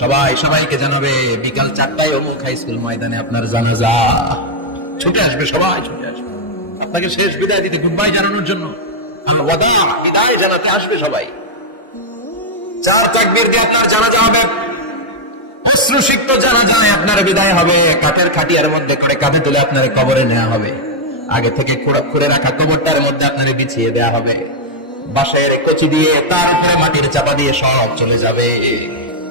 সবাই, সবাইকে জানাবে, বিকাল চারটায় অমুক হাই স্কুল ময়দানে আপনার জানাজা। ছুটে আসবে সবাই, ছুটে আসবে। আপনাকে শেষ বিদায় দিতে গুড বাই জানানোর জন্য ওয়াদা, বিদায় জানাতে আসবে সবাই। চার তাকবীর দিয়ে আপনার জানাজা হবে। অশ্রুসিক্ত জানা যায় আপনার বিদায় হবে। কাঠের খাটিয়ার মধ্যে করে কাঁধে তুলে আপনার কবরে নেওয়া হবে। আগে থেকে খুঁড়ে- রাখা কবরটার মধ্যে আপনার বিছিয়ে দেওয়া হবে। বাঁশের কচি দিয়ে তার উপরে মাটির চাপা দিয়ে সব চলে যাবে।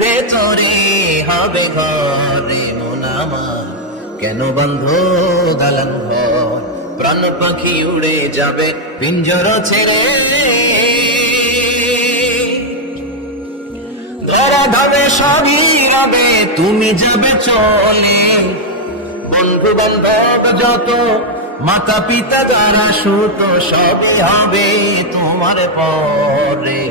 ভেতরে হবে ঘরে মন আমার। কেন বন্ধ দালান ঘর? প্রাণ পাখি উড়ে যাবে পিঞ্জর ছেড়ে। ধরা ধরে সবই রবে, তুমি যাবে চলে। বন্ধু বান্ধব যত, মাতা পিতা যারা সুত সবই হবে তোমার পরে।